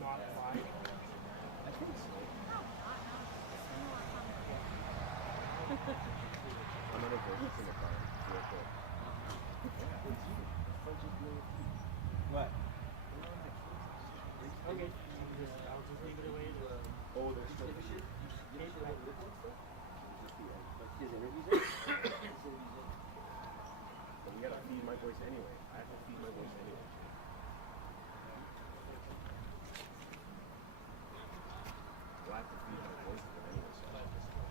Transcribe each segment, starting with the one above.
not live? I think so. I'm gonna go in the car. Real quick. What? Okay. I'll just leave it away. Oh, there's still Okay, bye. his interviews in? But we gotta feed my voice anyway. I have to feed my voice anyway. Well, I have to feed my voice to them anyway, so I should just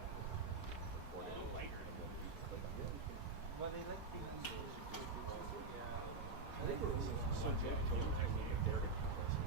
record it later. Well, they like being So Jeff told me if they're to come us.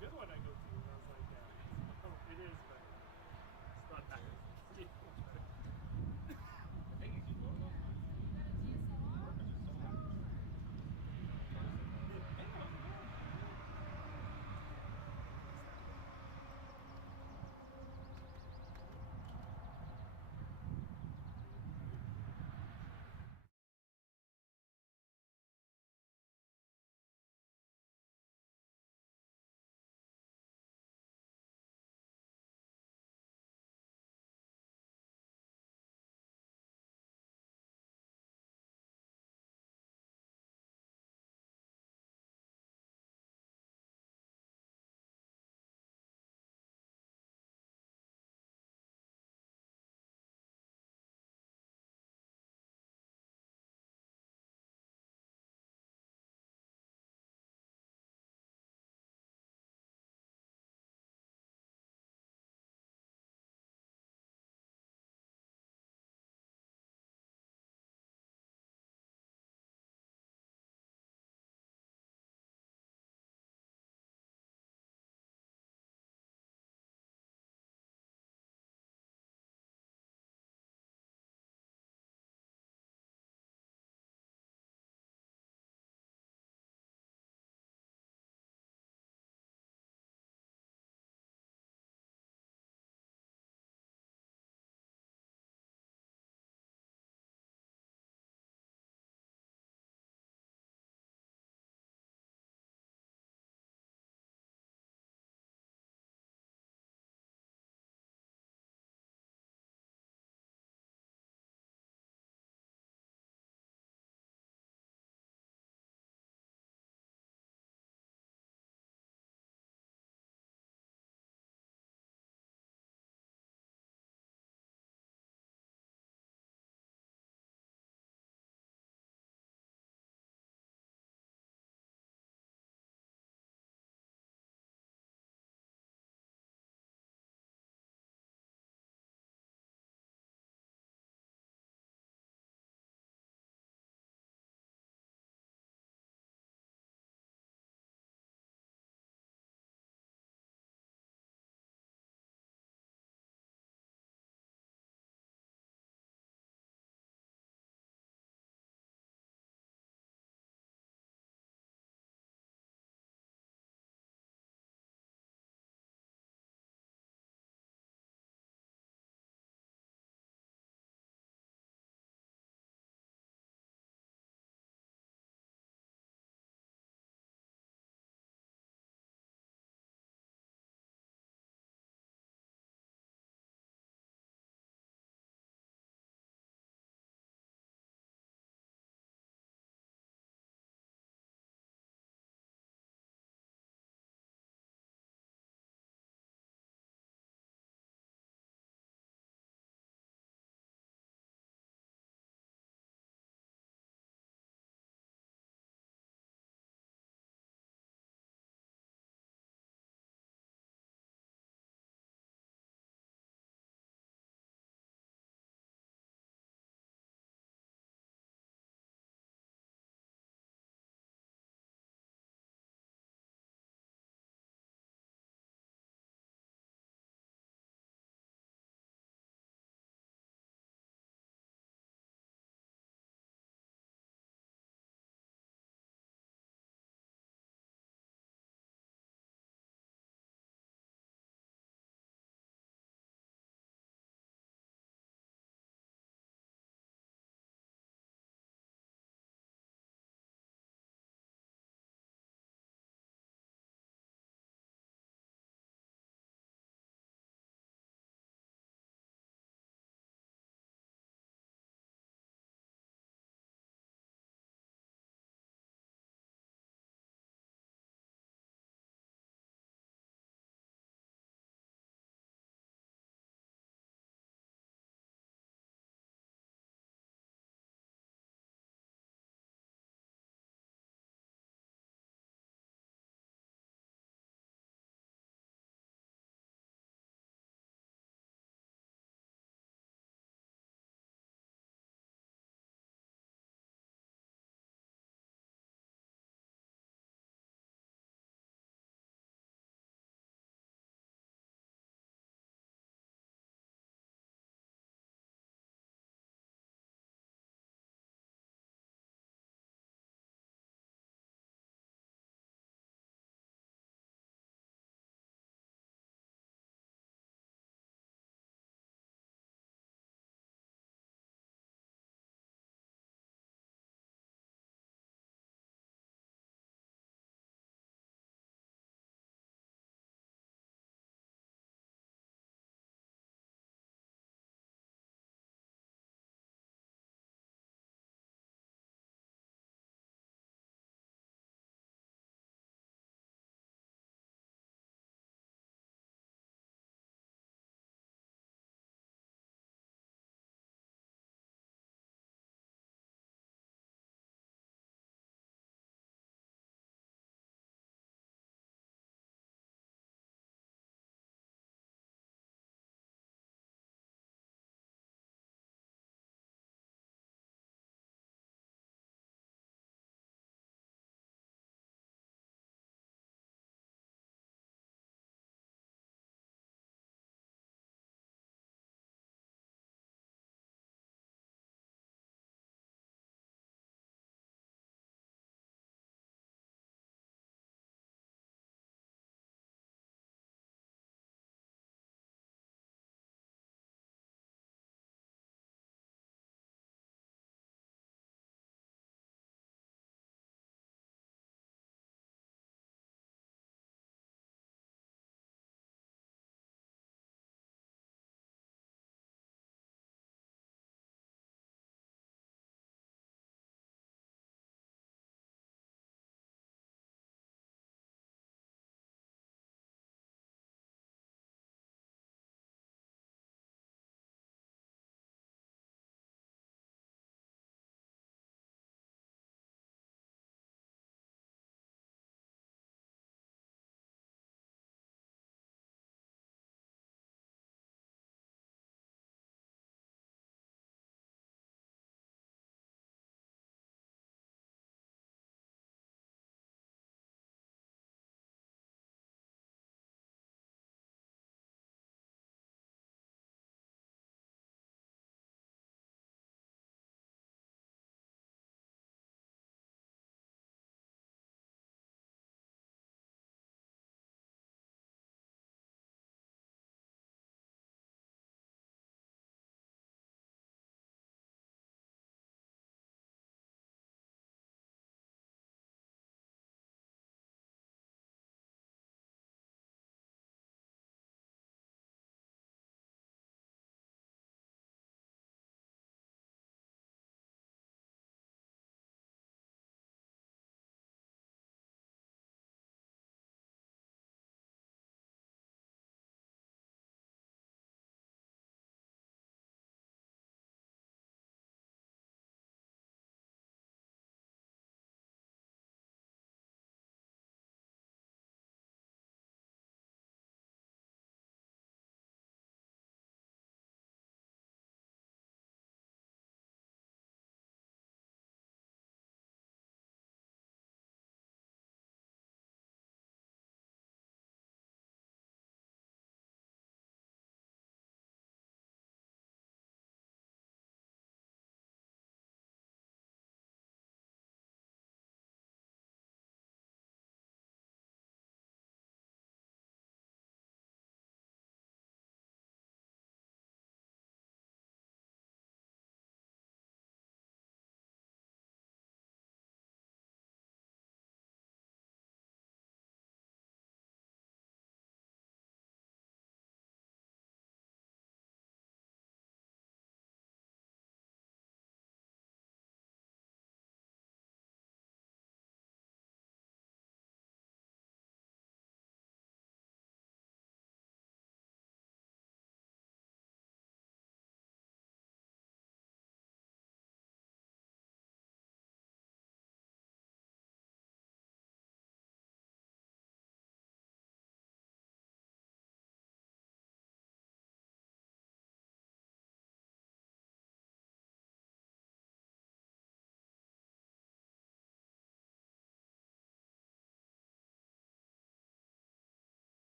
good one I go to. And I was like, oh, it is, but it's not that. I think you should go to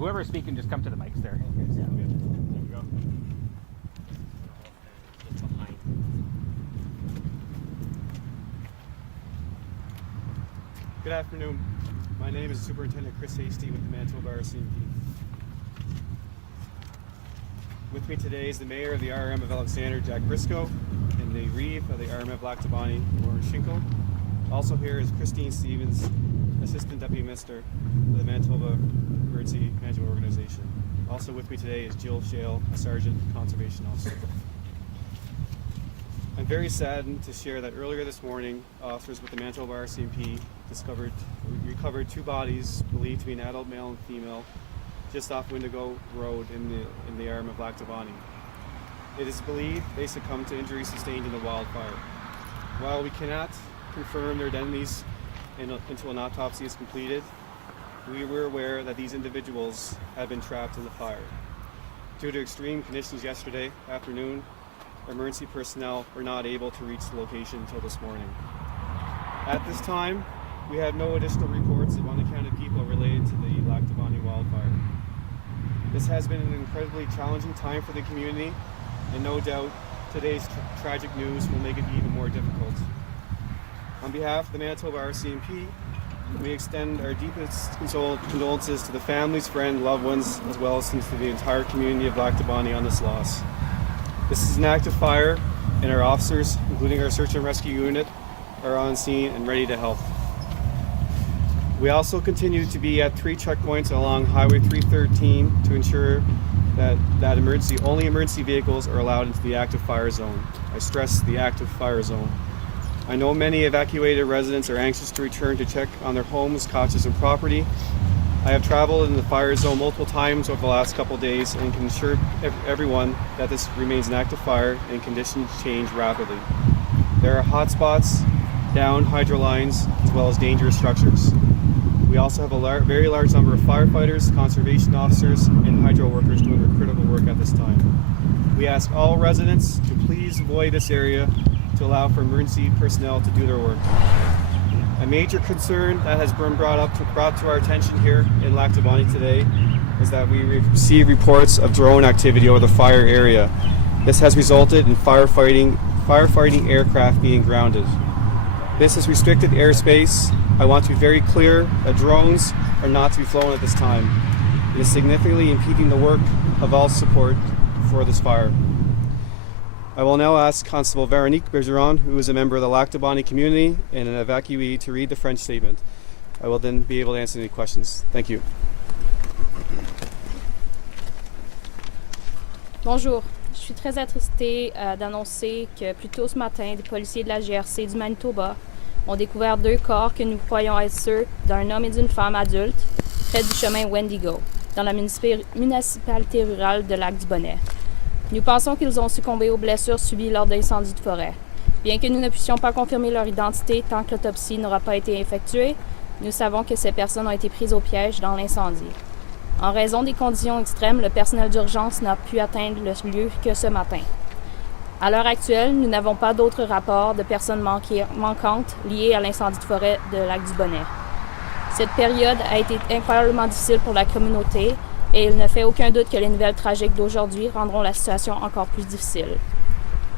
whoever's speaking, just come to the mics there. Okay, sound good. There we go. It's behind. Good afternoon. My name is Superintendent Chris Hastie with the Manitoba RCMP. With me today is the Mayor of the RM of Alexander, Jack Brisco, and the Reeve of the RM of Lac du Bonnet, Loren Schinkel. Also here is Christine Stevens, Assistant Deputy Minister of the Manitoba Emergency Management Organization. Also with me today is Jill Shale, a Sergeant Conservation Officer. I'm very saddened to share that earlier this morning, officers with the Manitoba RCMP recovered two bodies believed to be an adult male and female just off Windigo Road in the RM of Lac du Bonnet. It is believed they succumbed to injuries sustained in the wildfire. While we cannot confirm their identities until an autopsy is completed, we were aware that these individuals had been trapped in the fire. Due to extreme conditions yesterday afternoon, emergency personnel were not able to reach the location until this morning. At this time, we have no additional reports of unaccounted people related to the Lac du Bonnet wildfire. This has been an incredibly challenging time for the community, and no doubt today's tragic news will make it even more difficult. On behalf of the Manitoba RCMP, we extend our deepest condolences to the families, friends, loved ones, as well as to the entire community of Lac du Bonnet on this loss. This is an active fire, and our officers, including our search and rescue unit, are on scene and ready to help. We also continue to be at 3 checkpoints along Highway 313 to ensure that only emergency vehicles are allowed into the active fire zone. I stress the active fire zone. I know many evacuated residents are anxious to return to check on their homes, cottages, and property. I have traveled in the fire zone multiple times over the last couple of days and can assure everyone that this remains an active fire and conditions change rapidly. There are hot spots, downed hydro lines, as well as dangerous structures. We also have a very large number of firefighters, conservation officers, and hydro workers doing their critical work at this time. We ask all residents to please avoid this area to allow for emergency personnel to do their work. A major concern that has been brought to our attention here in Lac du Bonnet today is that we receive reports of drone activity over the fire area. This has resulted in firefighting aircraft being grounded. This is restricted airspace. I want to be very clear that drones are not to be flown at this time. It is significantly impeding the work of all support for this fire. I will now ask Constable Véronique Bergeron, who is a member of the Lac du Bonnet community and an evacuee, to read the French statement. I will then be able to answer any questions. Thank you. Bonjour. Je suis très attristée d'annoncer que plus tôt ce matin, des policiers de la GRC du Manitoba ont découvert 2 corps que nous croyons être ceux d'un homme et d'une femme adultes près du chemin Wendigo, dans la municipalité rurale de Lac du Bonnet. Nous pensons qu'ils ont succombé aux blessures subies lors d'incendies de forêt. Bien que nous ne puissions pas confirmer leur identité tant que l'autopsie n'aura pas été effectuée, nous savons que ces personnes ont été prises au piège dans l'incendie. En raison des conditions extrêmes, le personnel d'urgence n'a pu atteindre le lieu que ce matin. À l'heure actuelle, nous n'avons pas d'autres rapports de personnes manquantes liées à l'incendie de forêt de Lac du Bonnet. Cette période a été incroyablement difficile pour la communauté et il ne fait aucun doute que les nouvelles tragiques d'aujourd'hui rendront la situation encore plus difficile.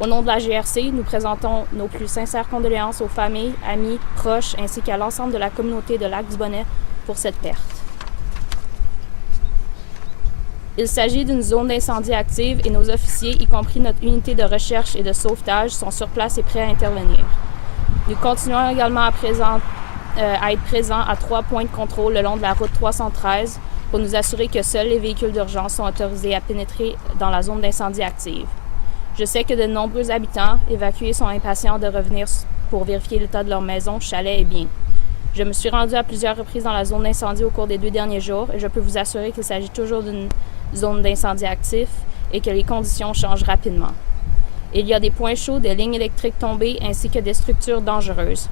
Au nom de la GRC, nous présentons nos plus sincères condoléances aux familles, amis, proches ainsi qu'à l'ensemble de la communauté de Lac du Bonnet pour cette perte. Il s'agit d'une zone d'incendie active et nos officiers, y compris notre unité de recherche et de sauvetage, sont sur place et prêts à intervenir. Nous continuons également à être présents à 3 points de contrôle le long de la route 313 pour nous assurer que seuls les véhicules d'urgence sont autorisés à pénétrer dans la zone d'incendie active. Je sais que de nombreux habitants évacués sont impatients de revenir pour vérifier l'état de leur maison, chalet et biens. Je me suis rendue à plusieurs reprises dans la zone d'incendie au cours des 2 derniers jours et je peux vous assurer qu'il s'agit toujours d'une zone d'incendie actif et que les conditions changent rapidement. Il y a des points chauds, des lignes électriques tombées ainsi que des structures dangereuses.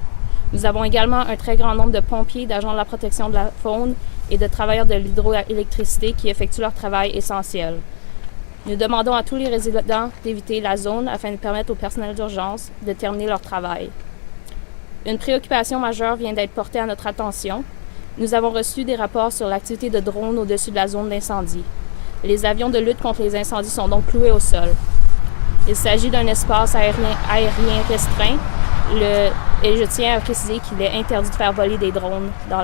Nous avons également un très grand nombre de pompiers, d'agents de la protection de la faune et de travailleurs de l'hydroélectricité qui effectuent leur travail essentiel. Nous demandons à tous les résidents d'éviter la zone afin de permettre au personnel d'urgence de terminer leur travail. Une préoccupation majeure vient d'être portée à notre attention. Nous avons reçu des rapports sur l'activité de drones au-dessus de la zone d'incendie. Les avions de lutte contre les incendies sont donc cloués au sol. Il s'agit d'un espace aérien restreint et je tiens à préciser qu'il est interdit de faire voler des drones dans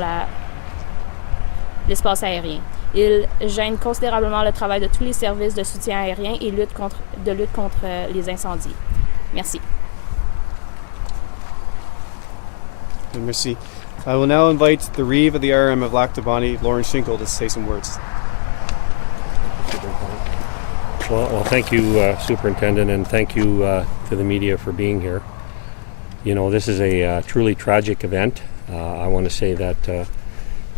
l'espace aérien. Il gêne considérablement le travail de tous les services de soutien aérien et de lutte contre les incendies. Merci. Merci. I will now invite the Reeve of the RM of Lac du Bonnet, Loren Schinkel, to say some words. Well, thank you, Superintendent, and thank you to the media for being here. You know, this is a truly tragic event. I want to say that,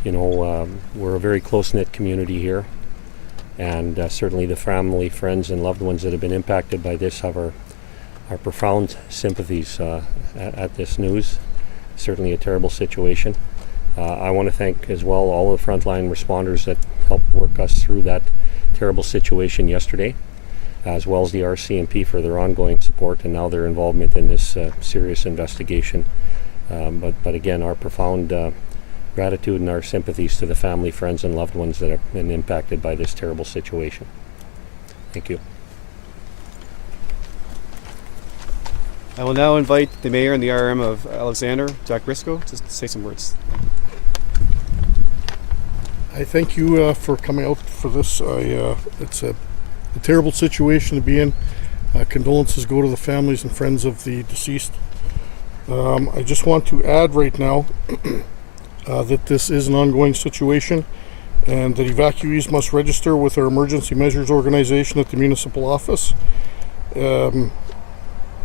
we're a very close-knit community here, and certainly the family, friends, and loved ones that have been impacted by this have our profound sympathies at this news. Certainly a terrible situation. I want to thank as well all of the frontline responders that helped work us through that terrible situation yesterday, as well as the RCMP for their ongoing support and now their involvement in this serious investigation. But again, our profound gratitude and our sympathies to the family, friends, and loved ones that have been impacted by this terrible situation. Thank you. I will now invite the Mayor and the RM of Alexander, Jack Brisco, to say some words. I thank you for coming out for this. It's a terrible situation to be in. Condolences go to the families and friends of the deceased. I just want to add right now that this is an ongoing situation and that evacuees must register with our emergency measures organization at the municipal office.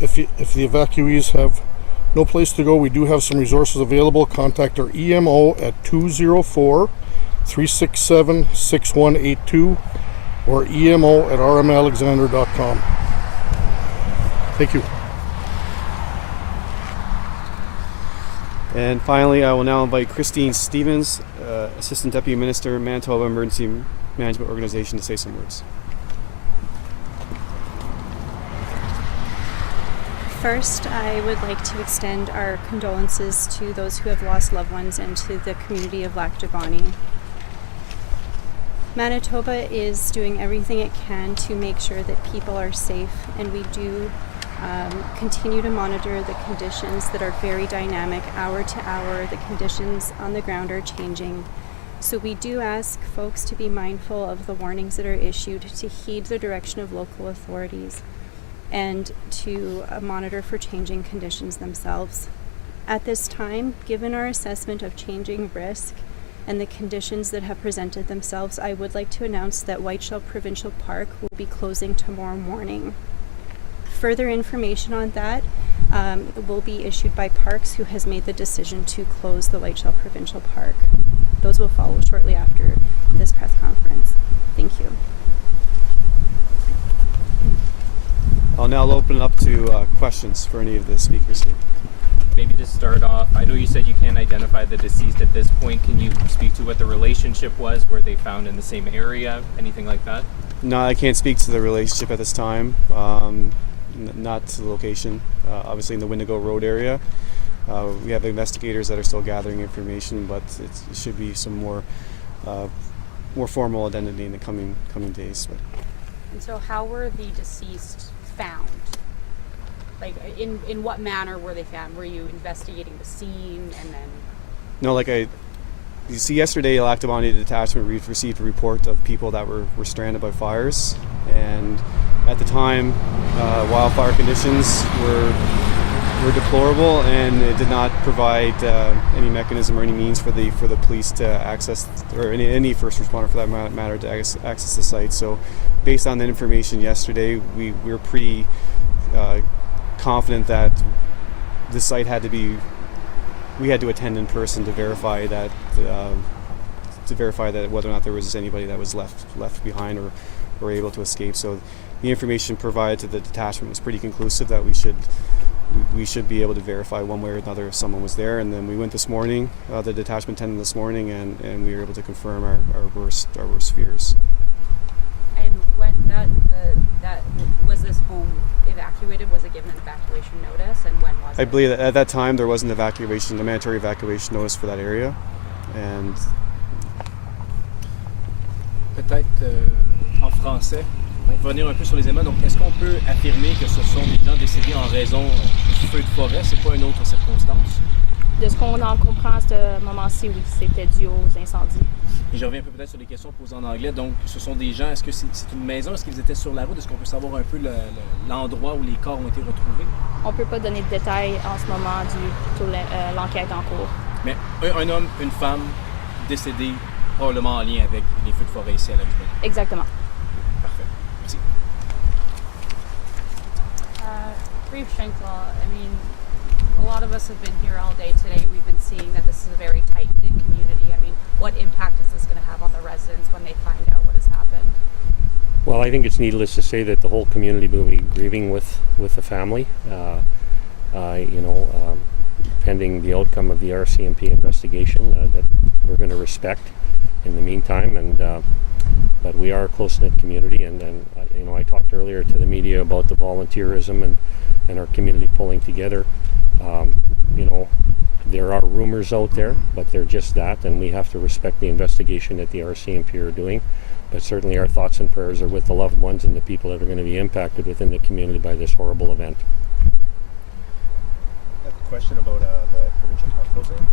If the evacuees have no place to go, we do have some resources available. Contact our EMO at 204-367-6182 or EMO at rmalexander.com. Thank you. And finally, I will now invite Christine Stevens, Assistant Deputy Minister, Manitoba Emergency Management Organization, to say some words. First, I would like to extend our condolences to those who have lost loved ones and to the community of Lac du Bonnet. Manitoba is doing everything it can to make sure that people are safe, and we do continue to monitor the conditions that are very dynamic hour to hour. The conditions on the ground are changing. So we do ask folks to be mindful of the warnings that are issued, to heed the direction of local authorities, and to monitor for changing conditions themselves. At this time, given our assessment of changing risk and the conditions that have presented themselves, I would like to announce that Whiteshell Provincial Park will be closing tomorrow morning. Further information on that will be issued by Parks, who has made the decision to close the Whiteshell Provincial Park. Those will follow shortly after this press conference. Thank you. I'll now open it up to questions for any of the speakers here. Maybe to start off, I know you said you can't identify the deceased at this point. Can you speak to what the relationship was? Were they found in the same area? Anything like that? No, I can't speak to the relationship at this time. Not to the location. Obviously in the Windigo Road area. We have investigators that are still gathering information, but it should be some more formal identity in the coming days. But. And so how were the deceased found? Like, in what manner were they found? Were you investigating the scene and then? No, you see, yesterday, Lac du Bonnet detachment received a report of people that were stranded by fires, and at the time, wildfire conditions were deplorable, and it did not provide any mechanism or any means for the police to access, or any first responder for that matter, to access the site. So, based on that information yesterday, we were pretty confident that the site we had to attend in person to verify that whether or not there was anybody that was left behind or able to escape. So the information provided to the detachment was pretty conclusive that we should be able to verify one way or another if someone was there. And then we went this morning, the detachment attended this morning, and we were able to confirm our worst fears. And when that was this home evacuated? Was it given an evacuation notice, and when was it? I believe that at that time there wasn't a mandatory evacuation notice for that area. and Peut-être en français, revenir un peu sur les éléments. Donc, est-ce qu'on peut affirmer que ce sont des gens décédés en raison du feu de forêt? C'est pas une autre circonstance? De ce qu'on en comprend à ce moment-ci, oui, c'était dû aux incendies. Et je reviens un peu peut-être sur les questions posées en anglais. Donc, ce sont des gens, est-ce que c'est une maison? Est-ce qu'ils étaient sur la route? Est-ce qu'on peut savoir un peu l'endroit où les corps ont été retrouvés? On peut pas donner de détails en ce moment dû à l'enquête en cours. Mais un homme, une femme décédés, probablement en lien avec les feux de forêt ici à Lac du Bonnet. Exactement. Parfait. Merci. Reeve, Schinkel, I mean, a lot of us have been here all day today. We've been seeing that this is a very tight-knit community. I mean, what impact is this going to have on the residents when they find out what has happened? Well, I think it's needless to say that the whole community will be grieving with the family. Pending the outcome of the RCMP investigation that we're going to respect in the meantime, but we are a close-knit community, and I talked earlier to the media about the volunteerism and our community pulling together. There are rumors out there, but they're just that, and we have to respect the investigation that the RCMP are doing. But certainly our thoughts and prayers are with the loved ones and the people that are going to be impacted within the community by this horrible event. A question about the provincial park closing.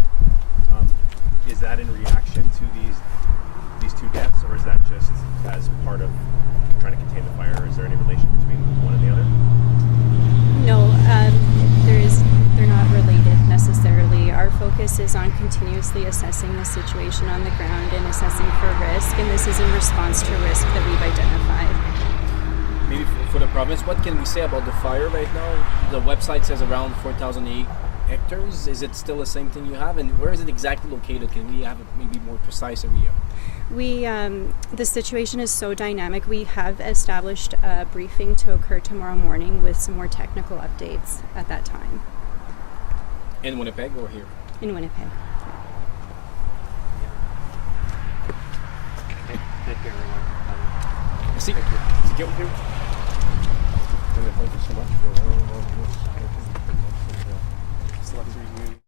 Is that in reaction to these two deaths, or is that just as part of trying to contain the fire? Is there any relation between one and the other? No, they're not related necessarily. Our focus is on continuously assessing the situation on the ground and assessing for risk, and this is in response to risk that we've identified. Maybe for the province, what can we say about the fire right now? The website says around 4,008 hectares. Is it still the same thing you have? And where is it exactly located? Can we have a maybe more precise area? The situation is so dynamic. We have established a briefing to occur tomorrow morning with some more technical updates at that time. In Winnipeg or here? In Winnipeg. Thank you, everyone. Merci. Thank you. Thank you so much for all of this. select your community.